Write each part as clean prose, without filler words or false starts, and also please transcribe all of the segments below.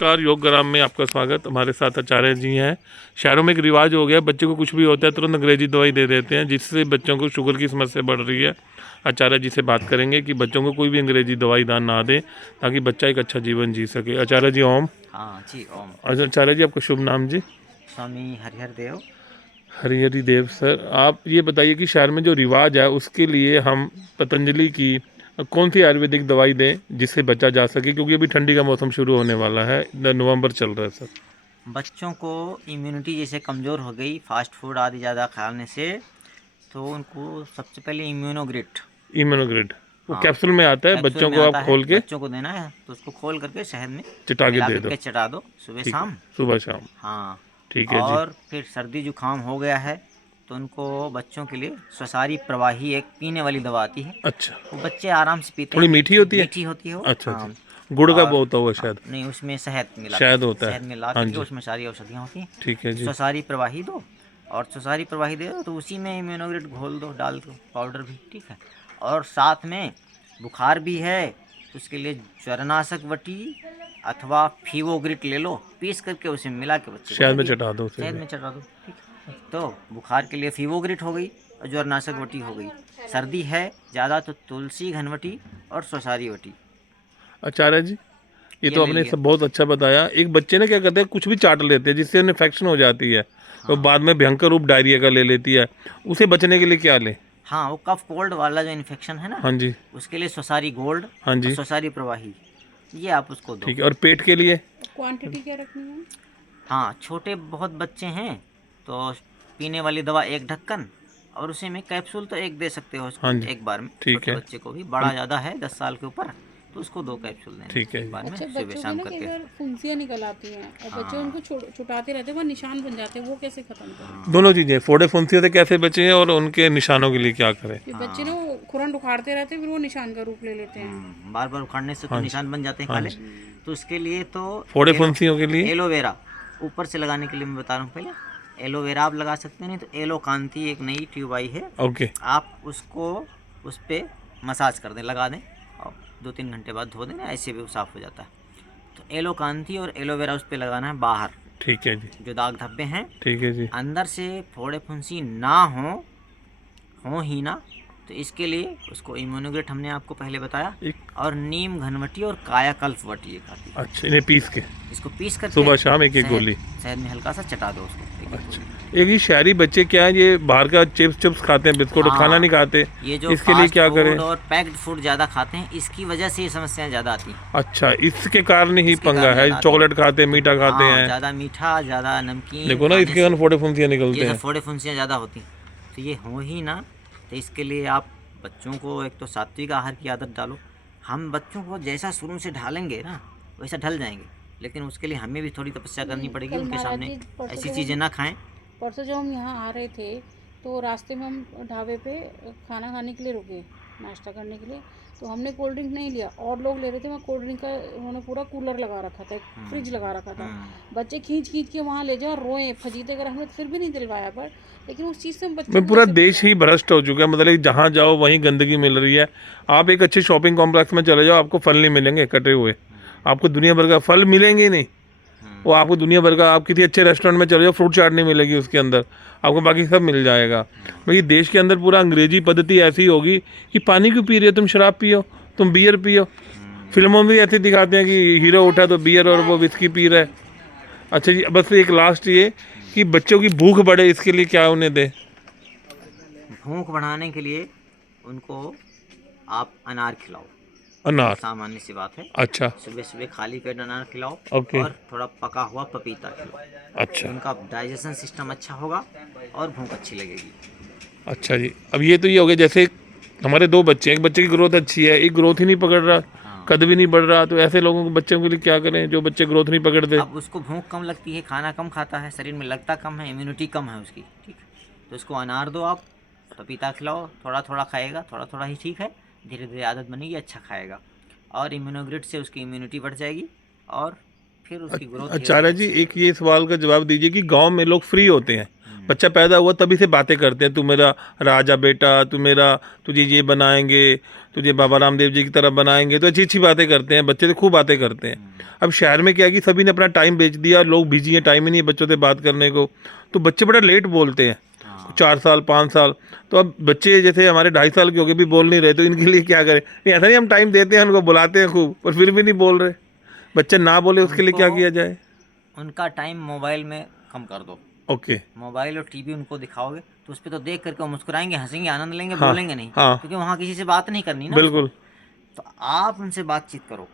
नमस्कार, योगग्राम में आपका स्वागत। हमारे साथ आचार्य जी हैं। शहरों में एक रिवाज हो गया, बच्चे को कुछ भी होता है तुरंत अंग्रेजी दवाई दे देते हैं, जिससे बच्चों को शुगर की समस्या बढ़ रही है। आचार्य जी से बात करेंगे कि बच्चों को कोई भी अंग्रेजी दवाई दान ना दें, ताकि बच्चा एक अच्छा जीवन जी सके। आचार्य जी ओम। हाँ जी ओम। आचार्य जी आपका शुभ नाम जी? स्वामी हरिहर देव। हरिहरि देव। सर आप ये बताइए कि शहर में जो रिवाज है उसके लिए हम पतंजलि की कौन सी आयुर्वेदिक दवाई दें जिससे बचा जा सके, क्योंकि अभी ठंडी का मौसम शुरू होने वाला है, नवंबर चल रहा है सर। बच्चों को इम्यूनिटी जैसे कमज़ोर हो गई फास्ट फूड आदि ज़्यादा खाने से, तो उनको सबसे पहले इम्यूनोग्रिड। इम्यूनोग्रिड वो हाँ, कैप्सूल में आता है, कैप्सूल बच्चों में को आता आप है, खोल के बच्चों को देना है तो उसको खोल करके शहद में चिटा के मिला दे दो। करके चटा दो सुबह ठीक है, शाम। सुबह शाम। हाँ, ठीक है जी। और फिर सर्दी जुकाम हो गया है तो उनको बच्चों के लिए स्वसारी प्रवाही एक पीने वाली दवा आती है, अच्छा, वो बच्चे आराम से पीते थोड़ी हैं। मीठी होती है? मीठी होती है वो। अच्छा हाँ, अच्छा, गुड़ का और होता होगा हाँ, शायद। नहीं उसमें शहद मिलाते शायद हैं, होता शहद है। मिला हाँ करके जी, उसमें सारी औषधियाँ होती हैं। ठीक है जी। स्वसारी प्रवाही दो, और स्वसारी प्रवाही दे दो तो उसी में इम्यूनोग्रेड घोल दो, डाल दो पाउडर भी, ठीक है। और साथ में बुखार भी है तो उसके लिए ज्वरनाशक वटी अथवा फीवोग्रिट ले लो, पीस करके उसे मिला के बच्चे को शहद दे में दिया, चटा दो उसे शहद भी। में चटा दो, ठीक है। तो बुखार के लिए फीवोग्रिट हो गई और ज्वरनाशक वटी हो गई। सर्दी है ज़्यादा तो तुलसी घनवटी और स्वसारी वटी आचार्य जी ये ये तो ले आपने लिया। सब बहुत अच्छा बताया। एक बच्चे ना क्या करते हैं, कुछ भी चाट लेते हैं जिससे उन्हें इन्फेक्शन हो जाती है, तो हाँ बाद में भयंकर रूप डायरिया का ले लेती है। उसे बचने के लिए क्या लें? हाँ, वो कफ कोल्ड वाला जो इन्फेक्शन है ना, हाँ जी। उसके लिए स्वसारी गोल्ड हाँ और जी, स्वसारी प्रवाही, ये आप उसको दो। ठीक है। और पेट के लिए? क्वांटिटी क्या रखनी है? हाँ, छोटे बहुत बच्चे हैं तो पीने वाली दवा 1 ढक्कन, और उसी में कैप्सूल तो 1 दे सकते हो हाँ उसको जी, एक बार में। ठीक छोटे है। बच्चे को भी, बड़ा ज़्यादा है 10 साल के ऊपर तो उसको 2 कैप्सूल ठीक देने है एक जी। बार में, अच्छा, सुबह बच्चों की शाम ना कई करके। बार फुंसियाँ निकल आती हैं और बच्चे हाँ उनको छुटाते रहते हैं, वो निशान बन जाते हैं, वो कैसे खत्म करें? दोनों चीज़ें, फोड़े फुंसियों से कैसे बचें और उनके निशानों के लिए क्या करें? कि बच्चे ना वो खुरन उखाड़ते रहते हैं, फिर वो निशान का रूप ले लेते हैं। बार बार उखाड़ने से तो हाँ जी, निशान बन जाते हैं हाँ काले। जी। तो उसके लिए तो फोड़े फुंसियों के लिए? एलोवेरा ऊपर से लगाने के लिए मैं बता रहा हूँ। पहले एलोवेरा आप लगा सकते हैं, नहीं तो एलो कांति एक नई ट्यूब आई है, ओके। आप उसको उस पर मसाज कर दें, लगा दें और 2-3 घंटे बाद धो देना, ऐसे भी वो साफ़ हो जाता है। तो एलो कांति और एलोवेरा उस पर लगाना है बाहर, ठीक है जी, जो दाग धब्बे हैं। ठीक है जी। अंदर से फोड़े फुंसी ना हो ही ना, तो इसके लिए उसको इम्यूनोग्रेट हमने आपको पहले बताया, एक और नीम घनवटी और कायाकल्प वटी एक आती है। अच्छा, इन्हें पीस के इसको पीस करके सुबह शाम एक एक शहद गोली। शहद में हल्का सा चटा दो उसको, एक अच्छा, गोली। एक ये शहरी बच्चे क्या है, ये बाहर का चिप्स चिप्स खाते हैं, बिस्कुट हाँ, खाना नहीं खाते, ये जो इसके लिए फास्ट क्या फूड करें? और पैक्ड फूड ज़्यादा खाते हैं, इसकी वजह से ये समस्याएं ज़्यादा आती हैं। अच्छा, इसके कारण ही इसके पंगा कारण है, ज़्यादा आती हैं। चॉकलेट खाते हैं, मीठा खाते हाँ, हैं। ज़्यादा मीठा, ज़्यादा नमकीन देखो ना, खाने इसके से कारण फोड़े फुंसियाँ निकलते ये सब हैं। फोड़े फुंसियाँ ज़्यादा होती हैं। तो ये हो ही ना, तो इसके लिए आप बच्चों को एक तो सात्विक आहार की आदत डालो। हम बच्चों को जैसा शुरू से ढालेंगे ना वैसा ढल जाएंगे, लेकिन उसके लिए हमें भी थोड़ी तपस्या करनी पड़ेगी। कल उनके महाराज सामने जी, परसों ऐसी जब चीज़ें ना खाएं। हम यहाँ आ रहे थे तो रास्ते में हम ढाबे पे खाना खाने के लिए रुके, नाश्ता करने के लिए, तो हमने कोल्ड ड्रिंक नहीं लिया, और लोग ले रहे थे। वहाँ कोल्ड ड्रिंक का उन्होंने पूरा कूलर लगा रखा था, फ्रिज लगा रखा था। बच्चे खींच के वहाँ ले जाओ, रोए फजीते कर, हमने फिर भी नहीं दिलवाया, पर लेकिन उस चीज़ से हम बच्चों में को पूरा कैसे देश ही भ्रष्ट हो चुका है, मतलब जहाँ जाओ वहीं गंदगी मिल रही है। आप एक अच्छे शॉपिंग कॉम्प्लेक्स में चले जाओ, आपको फल नहीं मिलेंगे कटे हुए, आपको दुनिया भर का फल मिलेंगे ही नहीं। वो आपको दुनिया भर का, आप किसी अच्छे रेस्टोरेंट में चले जाओ, फ्रूट चाट नहीं मिलेगी उसके अंदर, आपको बाकी सब मिल जाएगा। भाई देश के अंदर पूरा अंग्रेजी पद्धति ऐसी होगी कि पानी क्यों पी रहे हो तुम, शराब पियो, तुम बियर पियो। फिल्मों में भी ऐसे दिखाते हैं कि हीरो उठा तो बियर और वो विस्की पी रहा है। अच्छा जी, बस एक लास्ट ये कि बच्चों की भूख बढ़े, इसके लिए क्या उन्हें दें? भूख बढ़ाने के लिए उनको आप अनार खिलाओ, अनार? सामान्य सी बात है। अच्छा, सुबह सुबह खाली पेट अनार खिलाओ, ओके। और थोड़ा पका हुआ पपीता खिलाओ, अच्छा उनका डाइजेशन सिस्टम अच्छा होगा और भूख अच्छी लगेगी। अच्छा जी, अब ये तो ये हो गया, जैसे हमारे 2 बच्चे हैं, एक बच्चे की ग्रोथ अच्छी है, एक ग्रोथ ही नहीं पकड़ रहा, हाँ, कद भी नहीं बढ़ रहा, तो ऐसे लोगों को, बच्चों के लिए क्या करें जो बच्चे ग्रोथ नहीं पकड़ते? अब उसको भूख कम लगती है, खाना कम खाता है, शरीर में लगता कम है, इम्यूनिटी कम है उसकी, ठीक है। तो उसको अनार दो, आप पपीता खिलाओ, थोड़ा थोड़ा खाएगा, थोड़ा थोड़ा ही ठीक है, धीरे धीरे आदत बनेगी, अच्छा खाएगा, और इम्यूनोग्रिड से उसकी इम्यूनिटी बढ़ जाएगी, और फिर उसकी ग्रोथ धीरे आचार्य धीरे जी अच्छी एक ये सवाल का जवाब दीजिए कि गांव में लोग फ्री होते हैं, बच्चा पैदा हुआ तभी से बातें करते हैं, तू मेरा राजा बेटा, तू मेरा, तुझे ये बनाएंगे, तुझे बाबा रामदेव जी की तरह बनाएंगे, तो अच्छी अच्छी बातें करते हैं बच्चे, तो खूब बातें करते हैं। अब शहर में क्या है कि सभी ने अपना टाइम बेच दिया, लोग बिजी हैं, टाइम ही नहीं है बच्चों से बात करने को, तो बच्चे बड़ा लेट बोलते हैं, 4 साल 5 साल। तो अब बच्चे जैसे हमारे 2.5 साल के हो गए भी बोल नहीं रहे, तो इनके लिए क्या करें? नहीं, ऐसा नहीं, हम टाइम देते हैं उनको, बुलाते हैं खूब, पर फिर भी नहीं बोल रहे। बच्चे ना बोले उसके लिए क्या किया जाए? उनका टाइम मोबाइल में कम कर दो। ओके। मोबाइल और टीवी उनको दिखाओगे तो उस पर तो देख करके वो मुस्कुराएंगे, हंसेंगे, आनंद लेंगे, हाँ, बोलेंगे नहीं, हाँ। क्योंकि वहाँ किसी से बात नहीं करनी ना बिल्कुल। उसको। तो आप उनसे बातचीत करो।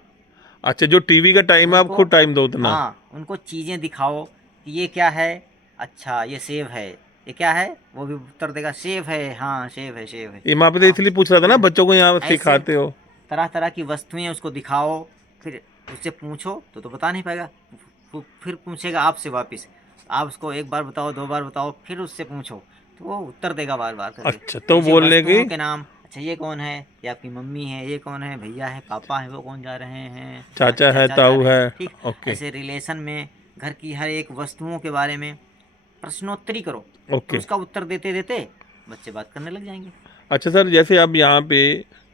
अच्छा, जो टीवी का टाइम है आप उनको खुद टाइम दो उतना। हाँ, उनको चीज़ें दिखाओ कि ये क्या है, अच्छा ये सेब है, ये क्या है, वो भी उत्तर देगा सेब है, हाँ सेब है, सेब है। ये वहाँ पे तो इसलिए पूछ रहा था ना, बच्चों को यहाँ ऐसे सिखाते हो। तरह तरह की वस्तुएं उसको दिखाओ, फिर उससे पूछो तो बता नहीं पाएगा, फिर पूछेगा आपसे वापस, आप उसको एक बार बताओ, 2 बार बताओ, फिर उससे पूछो तो वो उत्तर देगा बार बार करके। अच्छा, तो जैसे बोलने की वस्तुओं के नाम, अच्छा ये कौन है, ये आपकी मम्मी है, ये कौन है, भैया है, पापा है, वो कौन जा रहे हैं, चाचा है, जा ताऊ रहे हैं, है। ठीक। ओके। ऐसे रिलेशन में घर की हर एक वस्तुओं के बारे में प्रश्नोत्तरी करो, तो ओके। उसका उत्तर देते देते बच्चे बात करने लग जाएंगे। अच्छा सर, जैसे आप यहाँ पे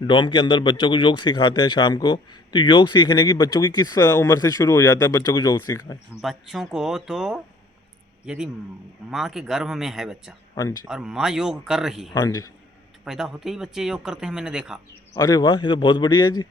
डॉम के अंदर बच्चों को योग सिखाते हैं शाम को, तो योग सीखने की बच्चों की किस उम्र से शुरू हो जाता है बच्चों को योग सिखाएं? बच्चों को तो यदि माँ के गर्भ में है बच्चा हाँ जी। और माँ योग कर रही है हाँ जी। तो पैदा होते ही बच्चे योग करते हैं, मैंने देखा। अरे वाह, ये तो बहुत बढ़िया है जी।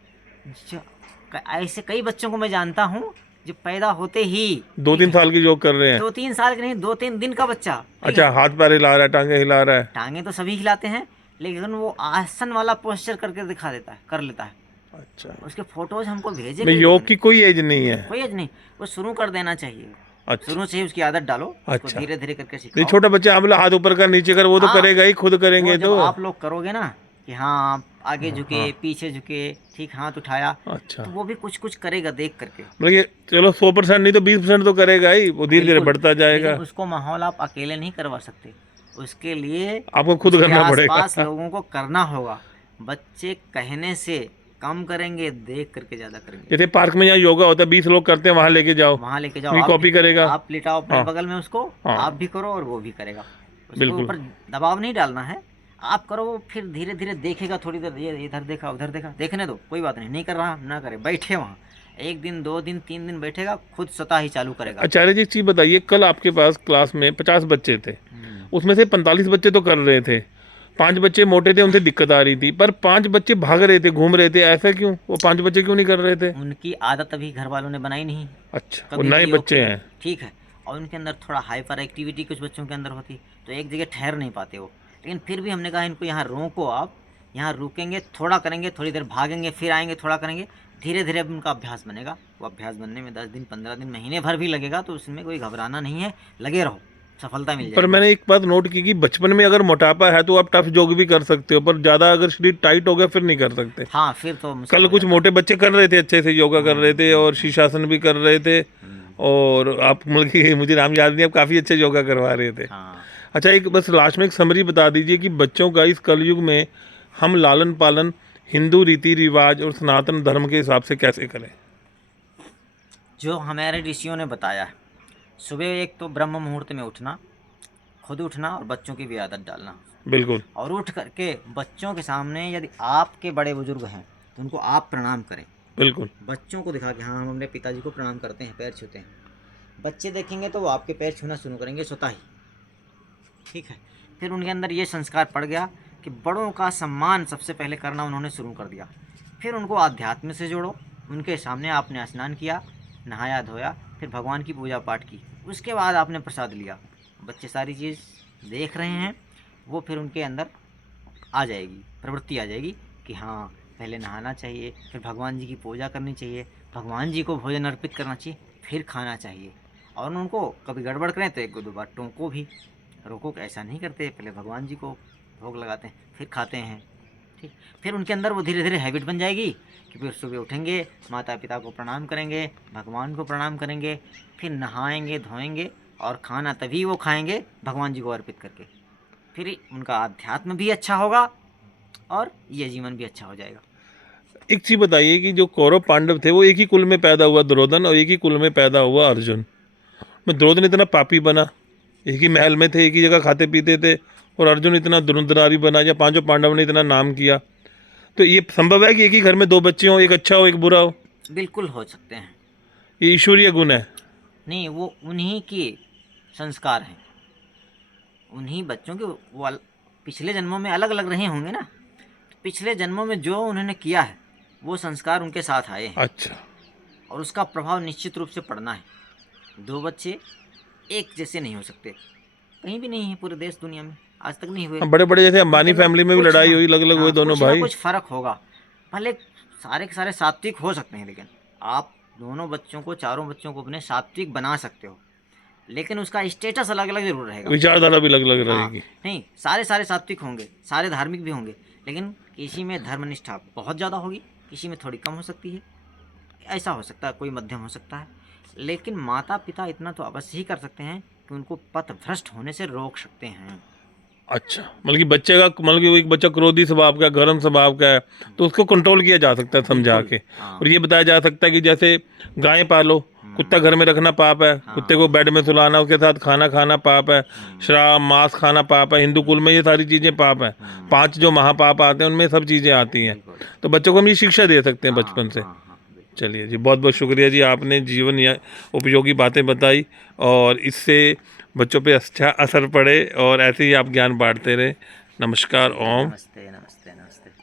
ऐसे कई बच्चों को मैं जानता हूँ जो पैदा होते ही 2-3 साल की योग कर रहे हैं? 2-3 साल के नहीं, 2-3 दिन का बच्चा, ठीक अच्छा, है। हाथ पैर हिला रहा है, टांगे हिला रहा है? टांगे तो सभी खिलाते हैं, लेकिन वो आसन वाला पोस्चर करके दिखा देता है, कर लेता है। अच्छा, उसके फोटोज हमको भेजे मैं कई योग लोगों की कोई एज नहीं है? ने। कोई एज नहीं, वो शुरू कर देना चाहिए। अच्छा। शुरू से ही उसकी आदत डालो, उसको अच्छा। धीरे धीरे करके ये सिखाओ। छोटा बच्चा आप लोग हाथ ऊपर कर नीचे कर, वो तो हाँ, करेगा ही, खुद करेंगे वो जब तो। आप लोग करोगे ना कि हाँ आप आगे झुके, पीछे झुके, ठीक, हाथ उठाया, अच्छा, तो वो भी कुछ कुछ करेगा देख करके। मतलब ये चलो 100% नहीं तो 20% तो करेगा ही, वो धीरे धीरे बिल्कुल। बढ़ता जाएगा। लेकिन उसको माहौल आप अकेले नहीं करवा सकते, उसके लिए आपको खुद उसके करना पड़ेगा। आसपास लोगों को करना होगा। बच्चे कहने से कम करेंगे, देख करके ज्यादा करेंगे। जैसे पार्क में यहाँ योगा होता है, 20 लोग करते हैं, वहाँ लेके जाओ, वहां लेके जाओ, ये आप कॉपी करेगा। आप लिटाओ अपने हाँ। बगल में उसको, हाँ। आप भी करो और वो भी करेगा। उसके बिल्कुल। ऊपर दबाव नहीं डालना है, आप करो, वो फिर धीरे धीरे देखेगा, थोड़ी देर ये इधर देखा उधर देखा, देखने दो, कोई बात नहीं, नहीं कर रहा ना करे, बैठे वहाँ 1 दिन 2 दिन 3 दिन बैठेगा, खुद स्वतः ही चालू करेगा। आचार्य जी, एक चीज़ बताइए, कल आपके पास क्लास में 50 बच्चे थे, हम्म। उसमें से 45 बच्चे तो कर रहे थे, 5 बच्चे मोटे थे, उनसे दिक्कत आ रही थी, पर 5 बच्चे भाग रहे थे, घूम रहे थे, ऐसा क्यों? वो 5 बच्चे क्यों नहीं कर रहे थे? उनकी आदत अभी घर वालों ने बनाई नहीं, अच्छा, वो कभी नए भी योग बच्चे की, हैं। ठीक है। और उनके अंदर थोड़ा हाइपर एक्टिविटी कुछ बच्चों के अंदर होती, तो एक जगह ठहर नहीं पाते वो। लेकिन फिर भी हमने कहा इनको यहाँ रोको, आप यहाँ रुकेंगे, थोड़ा करेंगे, थोड़ी देर भागेंगे, फिर आएंगे, थोड़ा करेंगे, धीरे धीरे उनका अभ्यास बनेगा। वो अभ्यास बनने में 10 दिन 15 दिन महीने भर भी लगेगा, तो उसमें कोई घबराना नहीं है, लगे रहो, सफलता मिल पर जाएगी। मैंने एक बात नोट की कि बचपन में अगर मोटापा है तो आप टफ योग भी कर सकते हो, पर ज़्यादा अगर शरीर टाइट हो गया फिर नहीं कर सकते। हाँ, फिर तो मुश्किल कल हो कुछ जाता मोटे बच्चे कर रहे थे, अच्छे से योगा कर रहे थे और शीर्षासन भी कर रहे थे, और आप मतलब कि मुझे नाम याद नहीं, आप काफ़ी अच्छे योगा करवा रहे थे। है। हाँ, अच्छा, एक बस लास्ट में एक समरी बता दीजिए कि बच्चों का इस कलयुग में हम लालन पालन हिंदू रीति रिवाज और सनातन धर्म के हिसाब से कैसे करें? जो हमारे ऋषियों ने बताया है, सुबह एक तो ब्रह्म मुहूर्त में उठना, खुद उठना और बच्चों की भी आदत डालना, बिल्कुल। और उठ करके बच्चों के सामने यदि आपके बड़े बुजुर्ग हैं तो उनको आप प्रणाम करें। बिल्कुल। बच्चों को दिखा कि हाँ हम अपने पिताजी को प्रणाम करते हैं, पैर छूते हैं। बच्चे देखेंगे तो वो आपके पैर छूना शुरू करेंगे स्वतः ही, ठीक है। फिर उनके अंदर ये संस्कार पड़ गया कि बड़ों का सम्मान सबसे पहले करना उन्होंने शुरू कर दिया। फिर उनको आध्यात्म से जोड़ो, उनके सामने आपने स्नान किया, नहाया धोया, फिर भगवान की पूजा पाठ की, उसके बाद आपने प्रसाद लिया। बच्चे सारी चीज़ देख रहे हैं, वो फिर उनके अंदर आ जाएगी, प्रवृत्ति आ जाएगी कि हाँ पहले नहाना चाहिए, फिर भगवान जी की पूजा करनी चाहिए, भगवान जी को भोजन अर्पित करना चाहिए, फिर खाना चाहिए। और उनको कभी गड़बड़ करें तो 1-2 बार टोको भी, रोको, ऐसा नहीं करते, पहले भगवान जी को भोग लगाते हैं फिर खाते हैं, ठीक। फिर उनके अंदर वो धीरे धीरे हैबिट बन जाएगी कि फिर सुबह उठेंगे, माता पिता को प्रणाम करेंगे, भगवान को प्रणाम करेंगे, फिर नहाएंगे धोएंगे और खाना तभी वो खाएंगे भगवान जी को अर्पित करके। फिर उनका अध्यात्म भी अच्छा होगा और ये जीवन भी अच्छा हो जाएगा। एक चीज़ बताइए कि जो कौरव पांडव थे वो एक ही कुल में पैदा हुआ दुर्योधन, और एक ही कुल में पैदा हुआ अर्जुन, मैं दुर्योधन इतना पापी बना, एक ही महल में थे, एक ही जगह खाते पीते थे, और अर्जुन इतना धनुर्धारी बना, या पांचों पांडवों ने इतना नाम किया। तो ये संभव है कि एक ही घर में दो बच्चे हों, एक अच्छा हो एक बुरा हो? बिल्कुल हो सकते हैं। ये ईश्वरीय गुण है। नहीं, वो उन्हीं के संस्कार हैं, उन्हीं बच्चों के। वो पिछले जन्मों में अलग अलग रहे होंगे ना, तो पिछले जन्मों में जो उन्होंने किया है वो संस्कार उनके साथ आए हैं, अच्छा, और उसका प्रभाव निश्चित रूप से पड़ना है। दो बच्चे एक जैसे नहीं हो सकते, कहीं भी नहीं है पूरे देश दुनिया में, आज तक नहीं हुए। बड़े बड़े जैसे अंबानी उनके में फैमिली में भी कुछ लड़ाई ना- हुई, अलग अलग हुए हाँ, दोनों कुछ ना भाई। कुछ फर्क होगा। भले सारे के सारे सात्विक हो सकते हैं, लेकिन आप दोनों बच्चों को, चारों बच्चों को अपने सात्विक बना सकते हो, लेकिन उसका स्टेटस अलग अलग जरूर रहेगा। विचारधारा भी अलग अलग हाँ, रहेगी। नहीं, सारे सारे सात्विक होंगे, सारे धार्मिक भी होंगे, लेकिन किसी में धर्मनिष्ठा बहुत ज़्यादा होगी, किसी में थोड़ी कम हो सकती है। ऐसा हो सकता है, कोई मध्यम हो सकता है। लेकिन माता पिता इतना तो अवश्य ही कर सकते हैं कि उनको पथभ्रष्ट होने से रोक सकते हैं। अच्छा, मतलब कि बच्चे का, मतलब कि एक बच्चा क्रोधी स्वभाव का, गर्म स्वभाव का है, तो उसको कंट्रोल किया जा सकता है समझा बिल्कुल, के। हाँ। और ये बताया जा सकता है कि जैसे गाय पालो, कुत्ता घर में रखना पाप है, कुत्ते को बेड में सुलाना, उसके साथ खाना खाना पाप है, शराब मांस खाना पाप है, हिंदू कुल में ये सारी चीज़ें पाप है। 5 जो महापाप आते हैं उनमें सब चीज़ें आती हैं। बिल्कुल। तो बच्चों को हम ये शिक्षा दे सकते हैं हाँ, बचपन से। हाँ, हाँ, बिल्कुल। चलिए जी, बहुत बहुत शुक्रिया जी, आपने जीवन या उपयोगी बातें बताई, और इससे बच्चों पे अच्छा असर पड़े, और ऐसे ही आप ज्ञान बांटते रहे। नमस्कार। ओम। नमस्ते, नमस्ते।